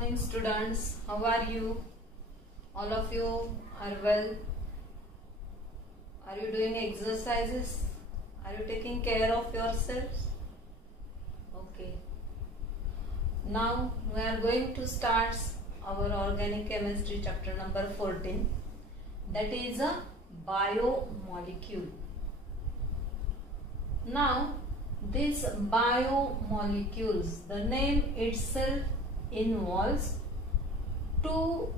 morning students, how are you? All of you are well? Are you doing exercises? Are you taking care of yourselves? Okay. Now we are going to start our organic chemistry chapter number 14, that is a biomolecule. Now these biomolecules, the name itself involves two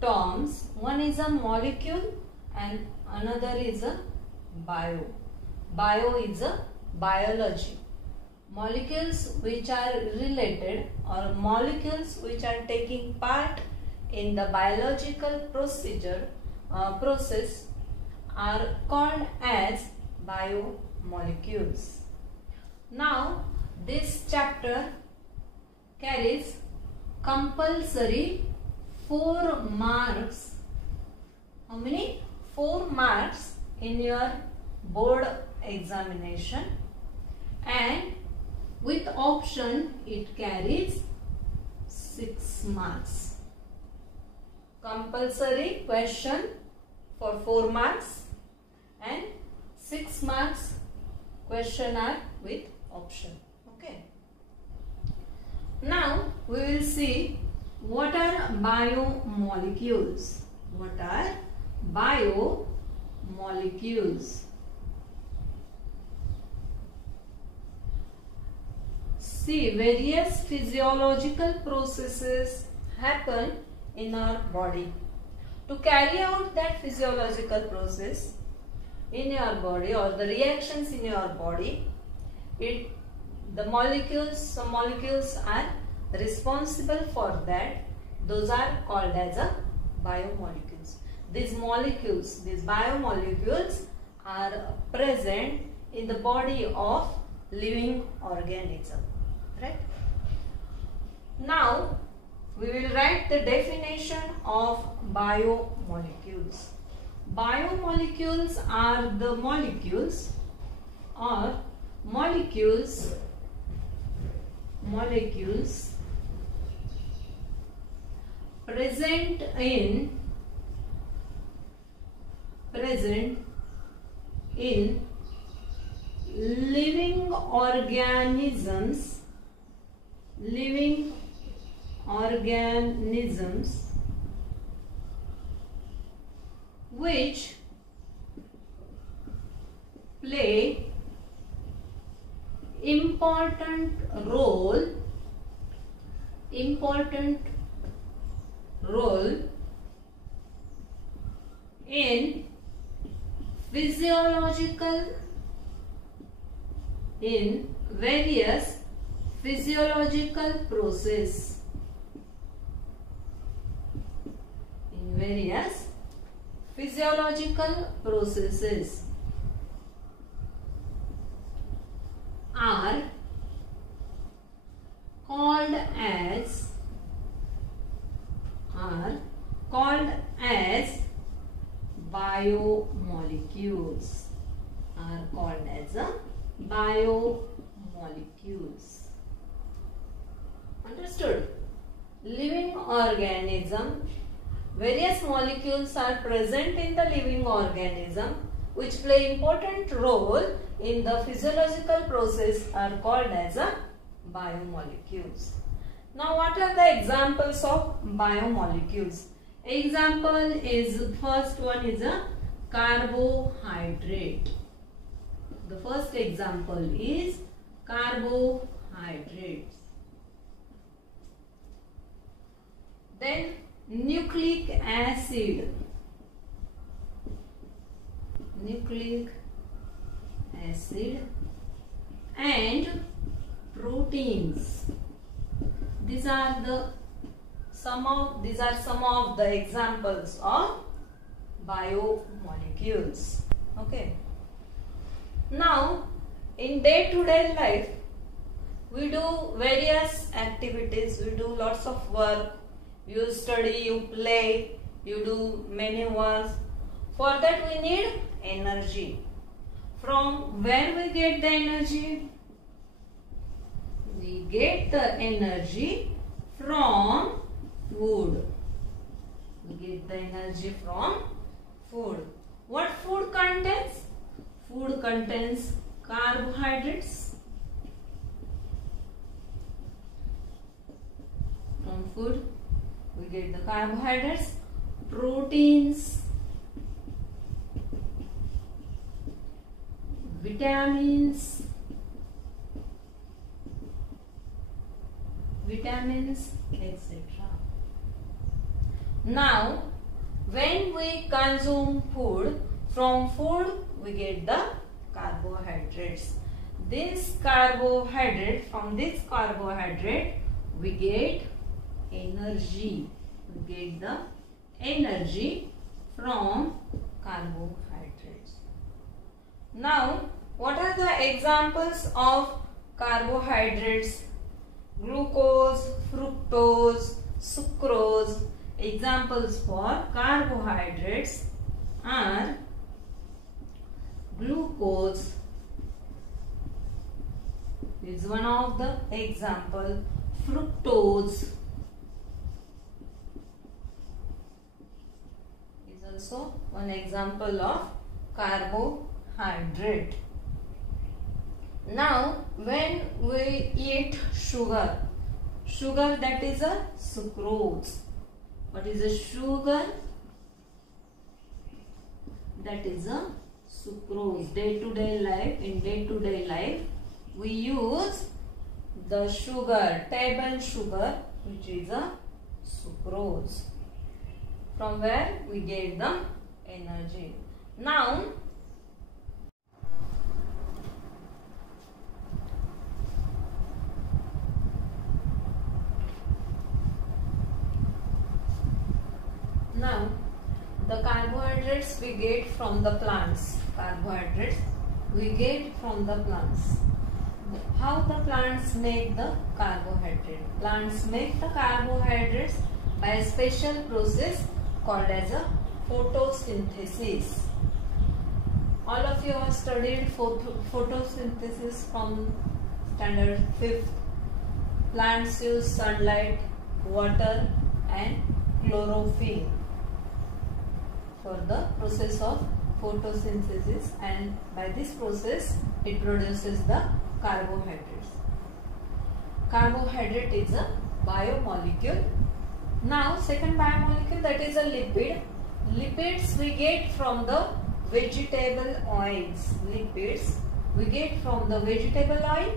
terms. One is a molecule and another is a bio. Bio is a biology. Molecules which are related or molecules which are taking part in the biological process are called as biomolecules. Now this chapter carries compulsory 4 marks. How many? 4 marks in your board examination, and with option it carries 6 marks. Compulsory question for 4 marks and 6 marks question are with option. Okay. Now we will see what are biomolecules. What are biomolecules? See, various physiological processes happen in our body. To carry out that physiological process in your body or the reactions in your body, some molecules are responsible for that. Those are called as a biomolecules. These biomolecules are present in the body of living organism. Right? Now we will write the definition of biomolecules. Biomolecules are the molecules present in living organisms which play important role in various physiological processes. Are called as biomolecules. Understood? Living organism, various molecules are present in the living organism which play important role in the physiological process are called as a biomolecules. Now what are the examples of biomolecules? Example is, first one is a carbohydrate. The first example is carbohydrates. Then nucleic acid. And proteins. These are some of the examples of biomolecules. Okay. Now in day-to-day life we do various activities, we do lots of work, you study, you play, you do many works. For that we need energy. From where we get the energy? We get the energy from food. We get the energy from food. What food contains? Food contains carbohydrates. From food we get the carbohydrates, proteins, vitamins, etc. Now, when we consume food, from food we get the carbohydrates. From this carbohydrate we get energy. We get the energy from carbohydrates. Now, what are the examples of carbohydrates? Glucose, fructose, sucrose. Examples for carbohydrates are glucose is one of the example. Fructose is also one example of carbohydrate. Now, when we eat sugar, that is a sucrose. What is a sugar? That is a sucrose. In day-to-day life, we use the sugar, table sugar, which is a sucrose. From where we get the energy. Now, the carbohydrates we get from the plants. How the plants make the carbohydrate? Plants make the carbohydrates by a special process called as a photosynthesis. All of you have studied photosynthesis from standard 5th. Plants use sunlight, water and chlorophyll for the process of photosynthesis, and by this process it produces the carbohydrates. Carbohydrate is a biomolecule. Now, second biomolecule, that is a lipid. Lipids we get from the vegetable oils. Lipids we get from the vegetable oil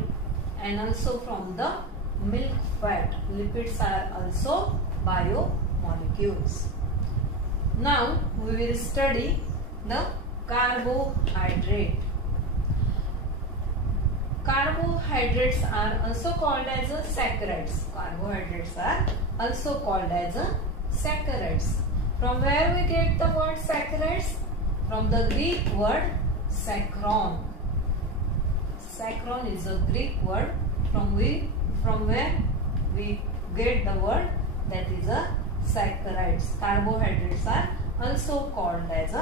and also from the milk fat. Lipids are also biomolecules. Now, we will study the carbohydrate. Carbohydrates are also called as saccharides. Carbohydrates are also called as saccharides. From where we get the word saccharides? From the Greek word saccharon. Saccharon is a Greek word from where we get the word, that is a saccharides. Carbohydrates are also called as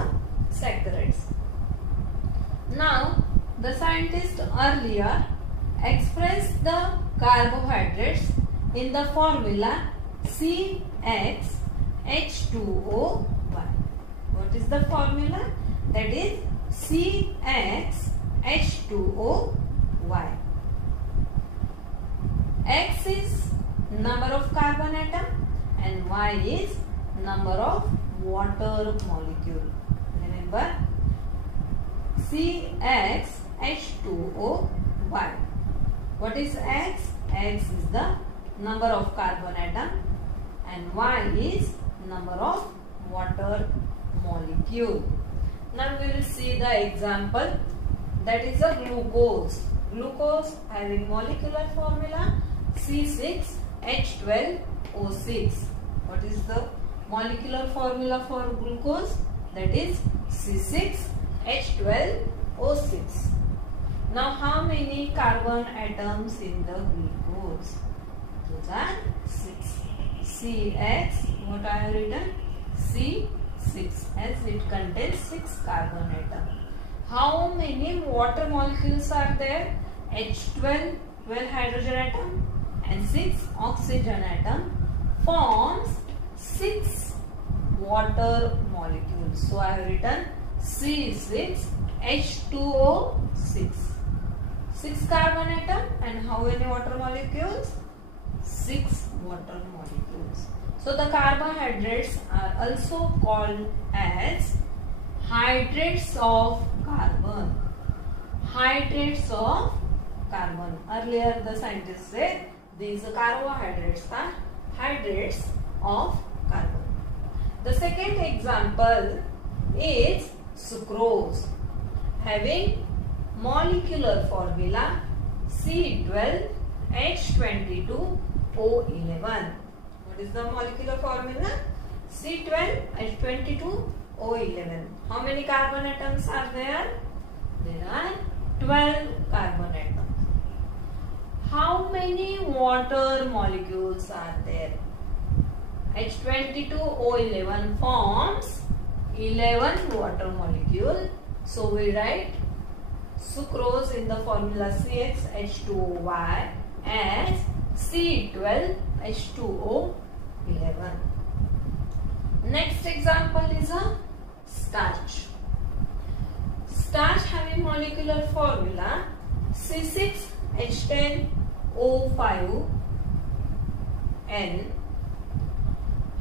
saccharides. Now, the scientists earlier expressed the carbohydrates in the formula CxH2O1. What is the formula? That is CxH2O1. X is number of carbon atom and Y is number of water molecule. Remember, CxH2O1. What is X? X is the number of carbon atom and Y is number of water molecule. Now we will see the example, that is a glucose. Glucose having molecular formula C6H12O6. What is the molecular formula for glucose? That is C6H12O6. Now, how many carbon atoms in the glucose? Those are 6. CX, what I have written? C6, as it contains 6 carbon atoms. How many water molecules are there? H12, 12 hydrogen atom, and 6 oxygen atom forms 6 water molecules. So I have written C6H2O6. 6 carbon atom and how many water molecules? 6 water molecules. So the carbohydrates are also called as hydrates of carbon. Hydrates of carbon. Earlier the scientists said these carbohydrates are hydrates of carbon. The second example is sucrose, having molecular formula C12H22O11. What is the molecular formula? C12H22O11. How many carbon atoms are there? There are 12 carbon atoms. How many water molecules are there? H22O11 forms 11 water molecule. So we write sucrose in the formula CxH2OY as C12H2O11. Next example is a starch. Starch having molecular formula C6H10O5N.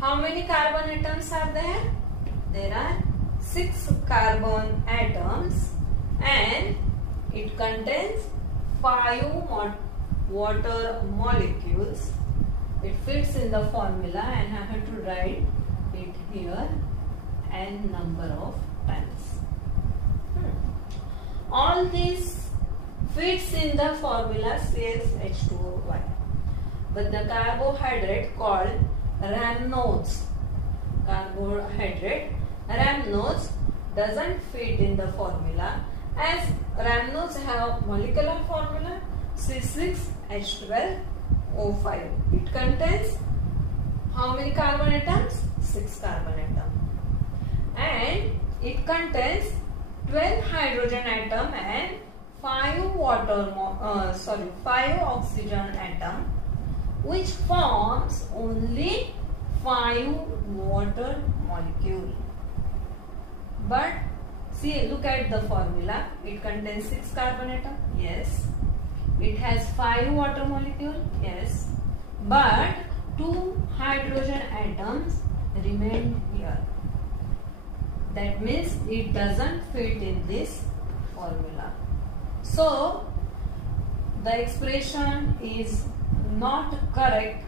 How many carbon atoms are there? There are 6 carbon atoms and it contains 5 water molecules. It fits in the formula and I have to write it here n number of times. All this fits in the formula CxH2O5. But the carbohydrate called rhamnose, rhamnose doesn't fit in the formula, as rhamnose have molecular formula C6H12O5. It contains how many carbon atoms? 6 carbon atoms. And it contains 12 hydrogen atom and 5 oxygen atom, which forms only 5 water molecule. But see, look at the formula. It contains 6 carbon atom. Yes. It has 5 water molecule. Yes. But 2 hydrogen atoms remain here. That means it doesn't fit in this formula. So the expression is not correct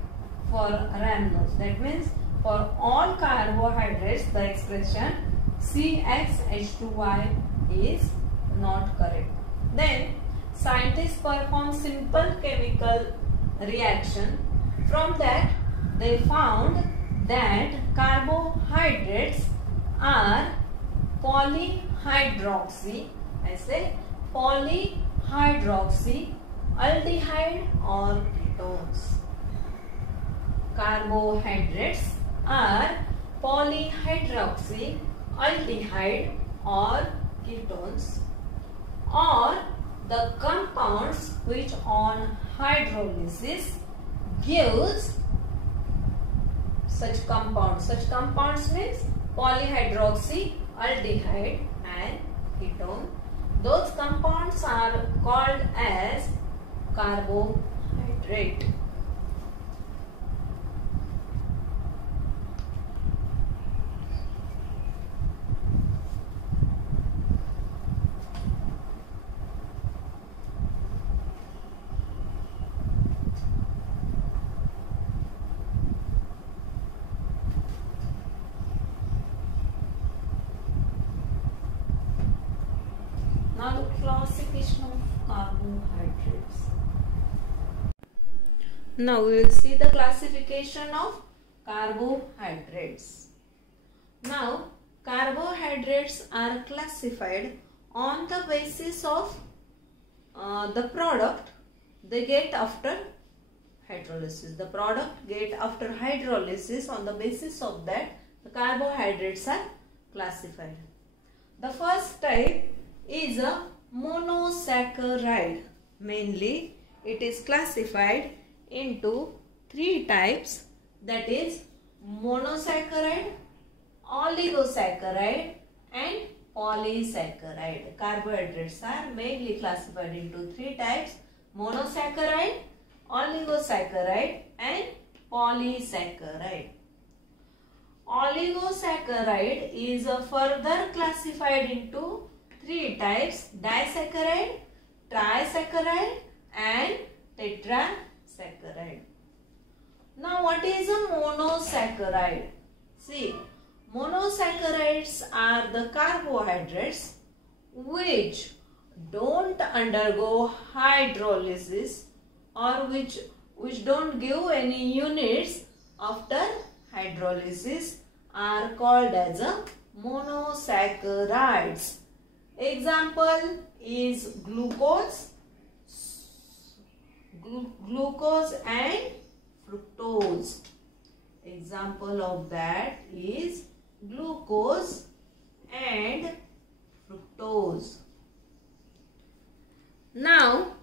for rhamnose. That means for all carbohydrates the expression CxH2Y is not correct. Then scientists perform simple chemical reaction. From that they found that carbohydrates are polyhydroxy, I say polyhydroxy aldehyde or ketones. Carbohydrates are polyhydroxy aldehyde or ketones, or the compounds which on hydrolysis gives such compounds. Such compounds means polyhydroxy aldehyde and ketone. Those compounds are called as carbohydrate. Now the classification of carbohydrates. Now we will see the classification of carbohydrates. Now carbohydrates are classified on the basis of the product they get after hydrolysis. The product get after hydrolysis, on the basis of that the carbohydrates are classified. The first type is a monosaccharide. Mainly it is classified into three types, that is monosaccharide, oligosaccharide and polysaccharide. Carbohydrates are mainly classified into three types: monosaccharide, oligosaccharide and polysaccharide. Oligosaccharide is further classified into three types: disaccharide, trisaccharide and tetrasaccharide. Now what is a monosaccharide? See, monosaccharides are the carbohydrates which don't undergo hydrolysis or which don't give any units after hydrolysis, are called as a monosaccharides. Example is glucose and fructose. Example of that is glucose and fructose. Now,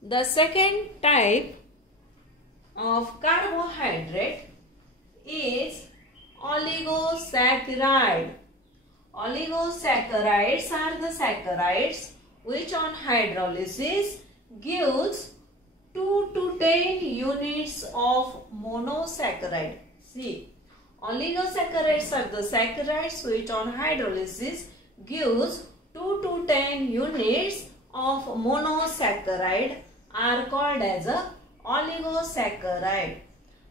the second type of carbohydrate is oligosaccharide. Oligosaccharides are the saccharides which on hydrolysis gives 2 to 10 units of monosaccharide. See, oligosaccharides are the saccharides which on hydrolysis gives 2 to 10 units of monosaccharide, are called as a oligosaccharide.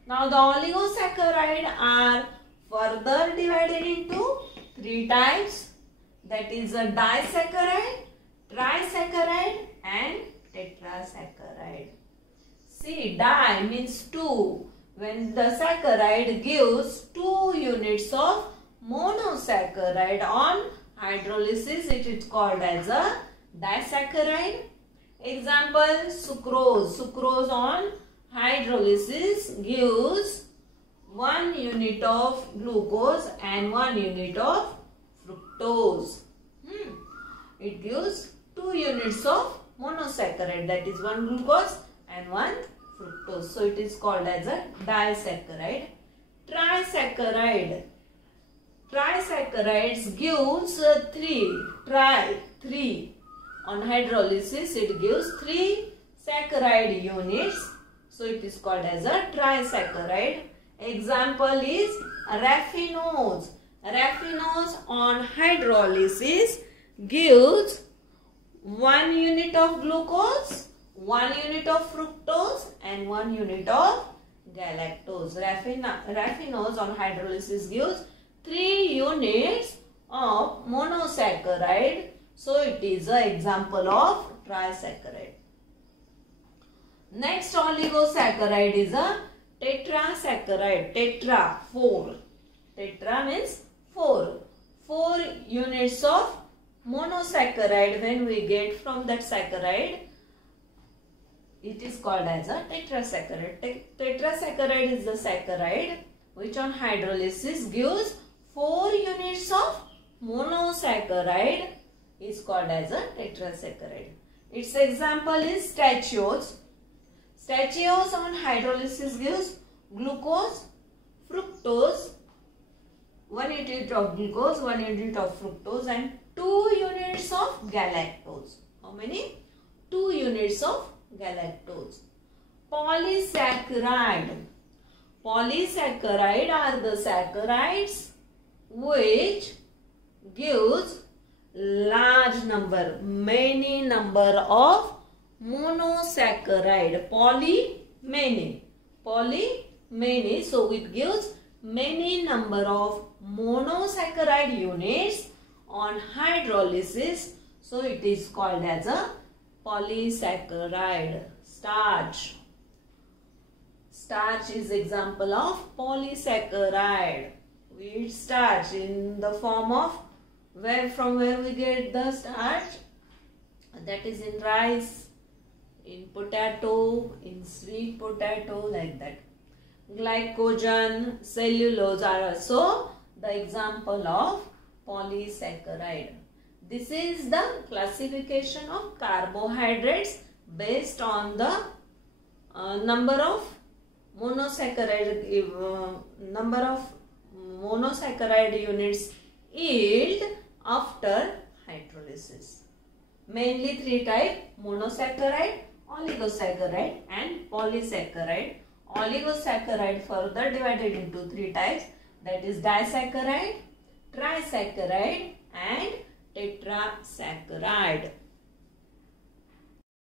Now the oligosaccharide are further divided into three types, that is a disaccharide, trisaccharide and tetrasaccharide. See, di means 2. When the saccharide gives 2 units of monosaccharide on hydrolysis, it is called as a disaccharide. Example, sucrose. Sucrose on hydrolysis gives 1 unit of glucose and 1 unit of fructose. It gives 2 units of monosaccharide, that is 1 glucose and 1 fructose. So it is called as a disaccharide. Trisaccharide. Trisaccharides gives 3. On hydrolysis it gives 3 saccharide units. So it is called as a trisaccharide. Example is raffinose. Raffinose on hydrolysis gives 1 unit of glucose, 1 unit of fructose and 1 unit of galactose. Raffinose on hydrolysis gives 3 units of monosaccharide. So it is an example of trisaccharide. Next oligosaccharide is a tetrasaccharide. Tetra, 4. Tetra means 4. 4 units of monosaccharide when we get from that saccharide, it is called as a tetrasaccharide. Tetrasaccharide is the saccharide which on hydrolysis gives 4 units of monosaccharide, is called as a tetrasaccharide. Its example is stachiosa. Stachiosa on hydrolysis gives glucose, fructose, 1 unit of glucose, 1 unit of fructose and 2 units of galactose. How many? 2 units of galactose. Polysaccharide. Polysaccharide are the saccharides which gives large number, many number of monosaccharide. Many. So it gives many number of monosaccharide units on hydrolysis. So it is called as a polysaccharide. Starch. Starch is example of polysaccharide. Wheat starch in the form of from where we get the starch, that is in rice, in potato, in sweet potato, like that. Glycogen, cellulose are also the example of polysaccharide. This is the classification of carbohydrates based on the number of monosaccharide units yield after hydrolysis. Mainly three types: monosaccharide, oligosaccharide and polysaccharide. Oligosaccharide further divided into three types, that is disaccharide, trisaccharide and tetrasaccharide.